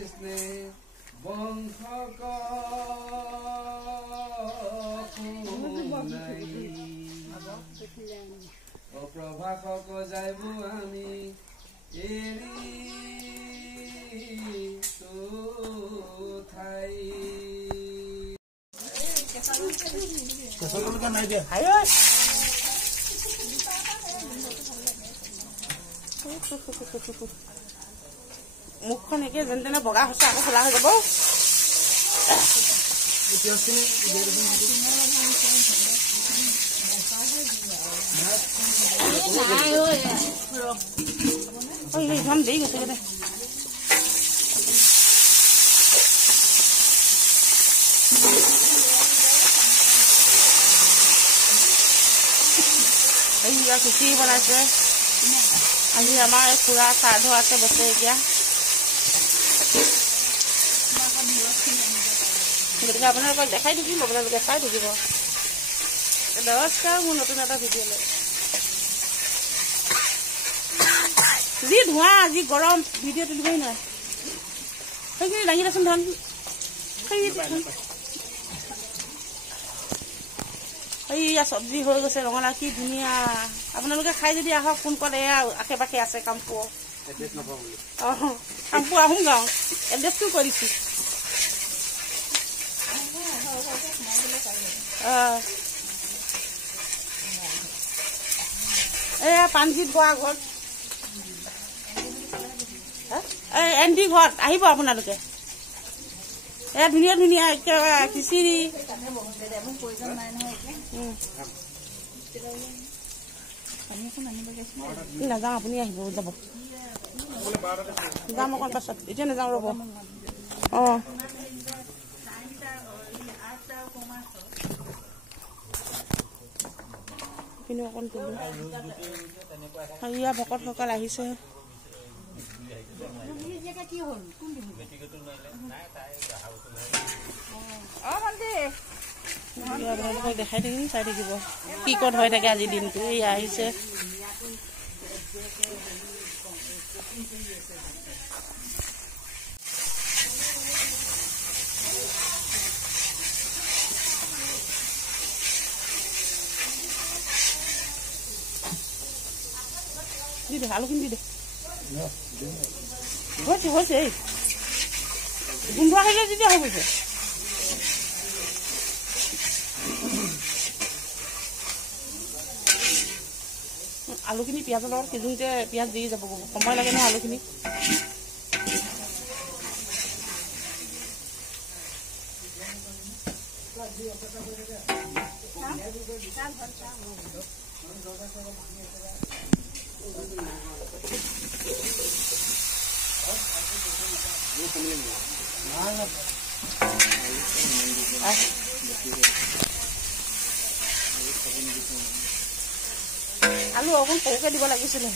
কৃষ্ণে বংশক অপ্ৰভাষক যাইব আমি এৰি ঠাই মুখখন একে যেন তেনে বগা হৈছে আকৌ খোলা হৈ যাব ইমান দেৰি গৈছে দে খিচিৰি বনাইছে আজি আমাৰ খুৰা শ্ৰাদ্ধ আছে বছে এতিয়া গতিকে আপোনালোকক দেখাই থাকিম আপোনালোকে চাই থাকিব নমস্কাৰ মোৰ নতুন এটা ভিডিঅ'লৈ যি ধোঁৱা আজি গৰম ভিডিঅ' তুলিবই নোৱাৰে সেইখিনি দাঙি দেচোন ধন এইয়া চব্জি হৈ গৈছে ৰঙালাও কি ধুনীয়া আপোনালোকে খাই যদি আহক ফোন কৰে এয়া আশে পাশে আছে কামপুৰ কামপুৰ আহোঁ গাঁও এড্ৰেছটো কৰিছো এয়া পানজিত বৰা ঘৰত এণ্টি ঘৰত আহিব আপোনালোকে এয়া ধুনীয়া ধুনীয়া একেবাৰে খিচিৰি নাযাওঁ আপুনি আহিব যাব যাম অকণ পাছত এতিয়া নাযাওঁ ৰ'ব অঁ কিন্তু অকণ তুলো ইয়া ভকতসকল আহিছে আপোনালোকক দেখাই থাকিম চাই থাকিব কি ক'ত হৈ থাকে আজি দিনটো এই আহিছে দি দে আলুখিনি দি দে হৈছে হৈছে এই গোন্ধ আহিলে যেতিয়া হৈ গৈছে আলুখিনি পিঁয়াজৰ লগত সিজোতে পিঁয়াজ দি যাব সময় লাগে নহয় আলুখিনি আলু অকণ সৰুকে দিব লাগিছিলে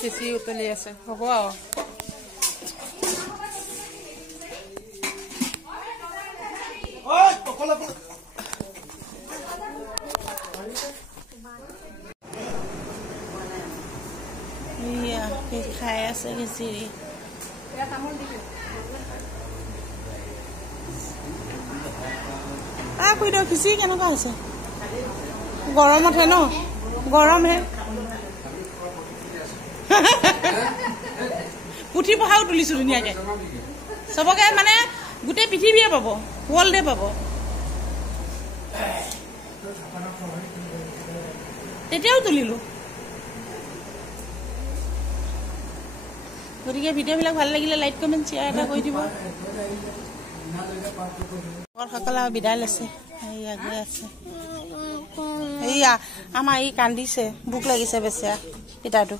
খিচিৰি উতলি আছে হ'ব আৰু খাই আছে খিচিৰি খুইদেউ খিচিৰি কেনেকুৱা হৈছে গৰমতহে ন গৰমহে পুঠি পঢ়াও তুলিছো ধুনীয়াকে চবকে মানে গোটেই পৃথিৱীয়ে পাব ৱৰ্ল্ডে পাব তেতিয়াও তুলিলো গতিকে ভিডিঅ'বিলাক ভাল লাগিলে লাইক কমেণ্ট শ্বেয়াৰ এটা কৰি দিব সকলে বিদায় লৈছে এইয়া গৈ আছে এইয়া আমাৰ এই কান্দিছে ভোক লাগিছে বেচেৰা পিতাটো